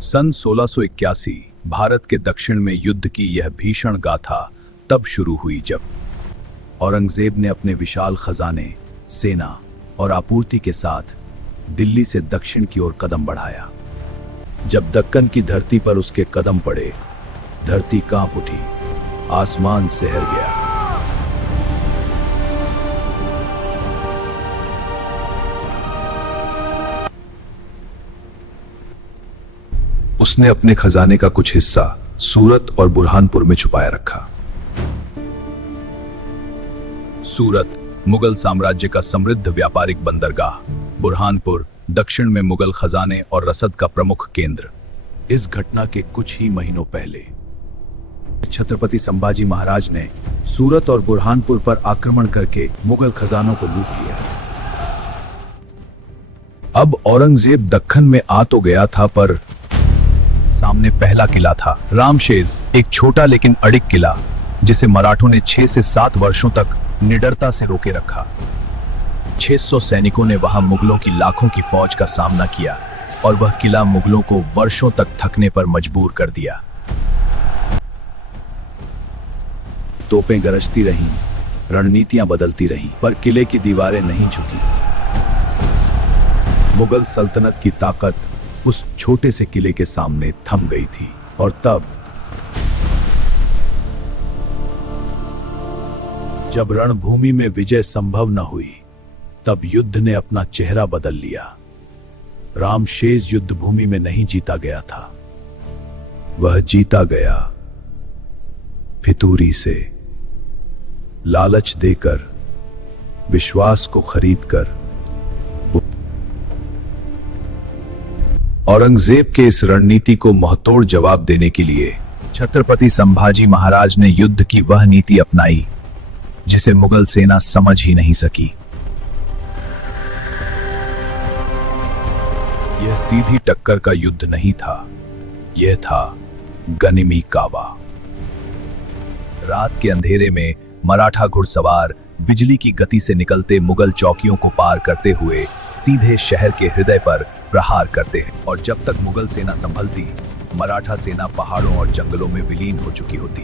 सन 1681 भारत के दक्षिण में युद्ध की यह भीषण गाथा तब शुरू हुई जब औरंगजेब ने अपने विशाल खजाने, सेना और आपूर्ति के साथ दिल्ली से दक्षिण की ओर कदम बढ़ाया। जब दक्कन की धरती पर उसके कदम पड़े, धरती कांप उठी, आसमान सिहर गया। उसने अपने खजाने का कुछ हिस्सा सूरत और बुरहानपुर में छुपाया रखा। सूरत मुगल साम्राज्य का समृद्ध व्यापारिक बंदरगाह, बुरहानपुर दक्षिण में मुगल खजाने और रसद का प्रमुख केंद्र। इस घटना के कुछ ही महीनों पहले छत्रपति संभाजी महाराज ने सूरत और बुरहानपुर पर आक्रमण करके मुगल खजानों को लूट लिया। अब औरंगजेब दक्कन में आ तो गया था, पर सामने पहला किला था, रामशेज, एक छोटा लेकिन अडिग किला जिसे मराठों ने 6 से 7 वर्षों तक निडरता से रोके रखा। 600 सैनिकों ने वहां मुगलों की लाखों की फौज का सामना किया और वह किला मुगलों को वर्षों तक थकने पर मजबूर कर दिया। तोपें गरजती रहीं, रणनीतियां बदलती रहीं, पर किले की दीवारें नहीं झुकी। मुगल सल्तनत की ताकत उस छोटे से किले के सामने थम गई थी। और तब जब रणभूमि में विजय संभव न हुई, तब युद्ध ने अपना चेहरा बदल लिया। रामशेज युद्ध भूमि में नहीं जीता गया था, वह जीता गया फितूरी से, लालच देकर, विश्वास को खरीदकर। औरंगजेब के इस रणनीति को मुंहतोड़ जवाब देने के लिए छत्रपति संभाजी महाराज ने युद्ध की वह नीति अपनाई जिसे मुगल सेना समझ ही नहीं सकी। यह सीधी टक्कर का युद्ध नहीं था, यह था गनिमी कावा। रात के अंधेरे में मराठा घुड़सवार बिजली की गति से निकलते मुगल चौकियों को पार करते हुए सीधे शहर के हृदय पर प्रहार करते हैं, और जब तक मुगल सेना संभलती, मराठा सेना पहाड़ों और जंगलों में विलीन हो चुकी होती।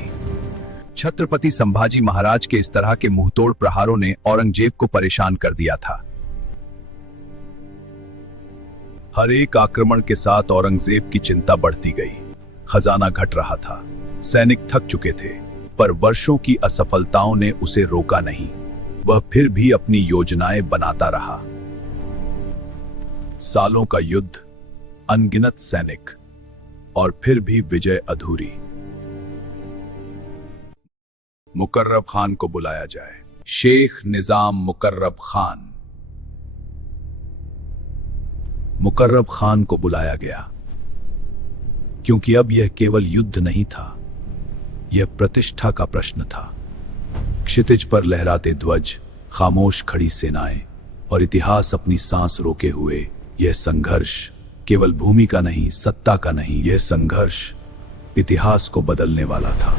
छत्रपति संभाजी महाराज के इस तरह के मुंहतोड़ प्रहारों ने औरंगजेब को परेशान कर दिया था। हर एक आक्रमण के साथ औरंगजेब की चिंता बढ़ती गई। खजाना घट रहा था, सैनिक थक चुके थे, पर वर्षों की असफलताओं ने उसे रोका नहीं। वह फिर भी अपनी योजनाएं बनाता रहा। सालों का युद्ध, अनगिनत सैनिक, और फिर भी विजय अधूरी। मुकर्रब खान को बुलाया जाए। शेख निजाम मुकर्रब खान। मुकर्रब खान को बुलाया गया क्योंकि अब यह केवल युद्ध नहीं था, यह प्रतिष्ठा का प्रश्न था। क्षितिज पर लहराते ध्वज, खामोश खड़ी सेनाएं और इतिहास अपनी सांस रोके हुए, यह संघर्ष केवल भूमि का नहीं, सत्ता का नहीं, यह संघर्ष इतिहास को बदलने वाला था।